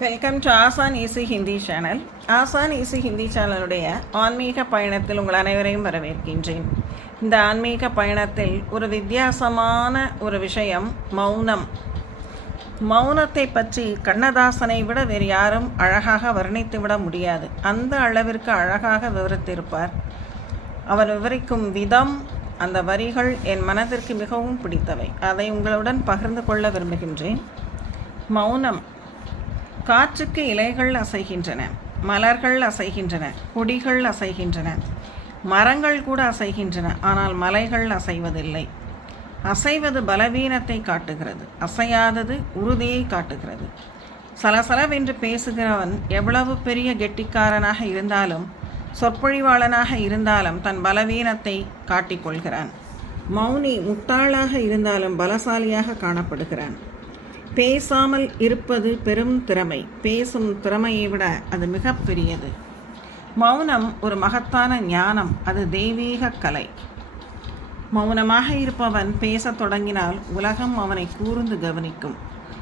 Welcome to Aasan easy Hindi channel Aasan easy Hindi சேனலுடைய ஆன்மீக பயணத்தில் உங்கள் அனைவரையும் வரவேற்கின்றேன். இந்த ஆன்மீக பயணத்தில் ஒரு வித்தியாசமான ஒரு விஷயம் மௌனம். மௌனத்தை பற்றி கண்ணதாசனை விட வேறு யாரும் அழகாக வர்ணித்து விட முடியாது. அந்த அளவிற்கு அழகாக விவரித்திருப்பார். அவர் விவரிக்கும் விதம் அந்த வரிகள் என் மனதிற்கு மிகவும் பிடித்தவை. அதை உங்களுடன் பகிர்ந்து கொள்ள விரும்புகின்றேன். மௌனம். காற்றுக்கு இலைகள் அசைகின்றன மலர்கள் அசைகின்றன கொடிகள் அசைகின்றன மரங்கள் கூட அசைகின்றன ஆனால் மலைகள் அசைவதில்லை. அசைவது பலவீனத்தை காட்டுகிறது அசையாதது உறுதியை காட்டுகிறது. சலசலவென்று பேசுகிறவன் எவ்வளவு பெரிய கெட்டிக்காரனாக இருந்தாலும் சொற்பொழிவாளனாக இருந்தாலும் தன் பலவீனத்தை காட்டிக்கொள்கிறான். மௌனி முட்டாளாக இருந்தாலும் பலசாலியாக காணப்படுகிறான். பேசாமல் இருப்பது பெரும் திறமை. பேசும் திறமையை விட அது மிகப்பெரியது மௌனம் ஒரு மகத்தான ஞானம். அது தெய்வீக கலை. மௌனமாக இருப்பவன் பேசத் தொடங்கினால் உலகம் அவனை கூர்ந்து கவனிக்கும்.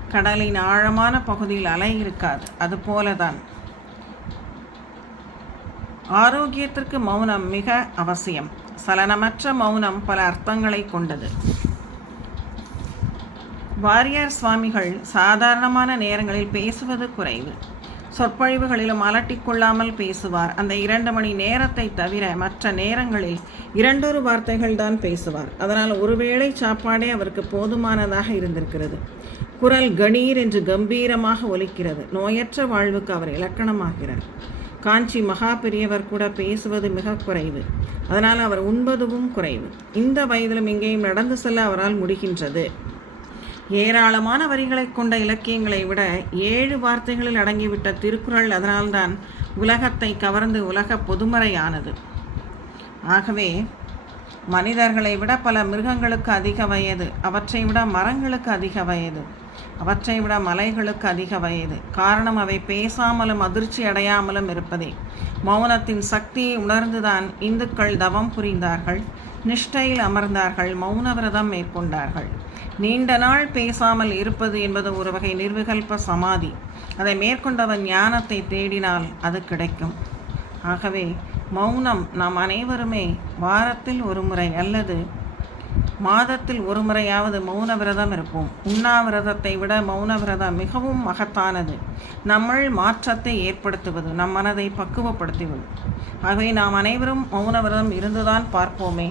கடலின் ஆழமான பகுதியில் அலை இருக்காது. அதுபோலதான் ஆரோக்கியத்திற்கு மௌனம் மிக அவசியம். சலனமற்ற மௌனம் பல அர்த்தங்களை கொண்டது. வாரியார் சுவாமிகள் சாதாரணமான நேரங்களில் பேசுவது குறைவு. சொற்பொழிவுகளிலும் அலட்டிக்கொள்ளாமல் பேசுவார். அந்த இரண்டு மணி நேரத்தை தவிர மற்ற நேரங்களில் இரண்டொரு வார்த்தைகள் தான் பேசுவார். அதனால் ஒருவேளை சாப்பாடே அவருக்கு போதுமானதாக இருந்திருக்கிறது. குரல் கணீர் என்று கம்பீரமாக ஒலிக்கிறது. நோயற்ற வாழ்வுக்கு அவர் இலக்கணமாகிறார். காஞ்சி மகா பெரியவர் கூட பேசுவது மிக குறைவு. அதனால் அவர் உண்பதுவும் குறைவு. இந்த வயதிலும் இங்கேயும் நடந்து செல்ல அவரால் முடிகின்றது. ஏராளமான வரிகளை கொண்ட இலக்கியங்களை விட ஏழு வார்த்தைகளில் அடங்கிவிட்ட திருக்குறள் அதனால்தான் உலகத்தை கவர்ந்து உலக பொதுமறையானது. ஆகவே மனிதர்களை விட பல மிருகங்களுக்கு அதிக வயது அவற்றை விட மரங்களுக்கு அதிக வயது அவற்றை விட மலைகளுக்கு அதிக வயது காரணம் அவை பேசாமலும் அதிர்ச்சி அடையாமலும் இருப்பதே. மௌனத்தின் சக்தியை உணர்ந்துதான் இந்துக்கள் தவம் புரிந்தார்கள் நிஷ்டையில் அமர்ந்தார்கள் மௌன விரதம் மேற்கொண்டார்கள். நீண்ட நாள் பேசாமல் இருப்பது என்பது ஒரு வகை நிர்விகல்ப சமாதி. அதை மேற்கொண்டவன் ஞானத்தை தேடினால் அது கிடைக்கும். ஆகவே மௌனம் நாம் அனைவருமே வாரத்தில் ஒரு முறை அல்லது மாதத்தில் ஒரு முறையாவது மௌன விரதம் இருப்போம். உண்ணாவிரதத்தை விட மௌன விரதம் மிகவும் மகத்தானது. நம்மள் மாற்றத்தை ஏற்படுத்துவது நம் மனதை பக்குவப்படுத்துவது. ஆகவே நாம் அனைவரும் மௌன விரதம் இருந்துதான் பார்ப்போமே.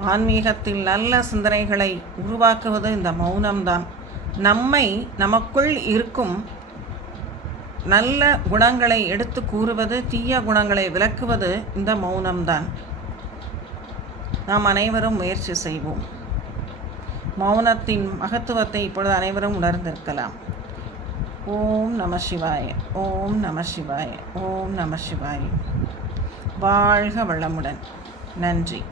ஆன்மீகத்தில் நல்ல சிந்தனைகளை உருவாக்குவது இந்த மௌனம்தான். நம்மை நமக்குள் இருக்கும் நல்ல குணங்களை எடுத்து கூறுவது தீய குணங்களை விளக்குவது இந்த மௌனம்தான். நாம் அனைவரும் முயற்சி செய்வோம். மௌனத்தின் மகத்துவத்தை இப்பொழுது அனைவரும் உணர்ந்திருக்கலாம். ஓம் நம சிவாய ஓம் நம சிவாய ஓம் நம சிவாய. வாழ்க வளமுடன். நன்றி.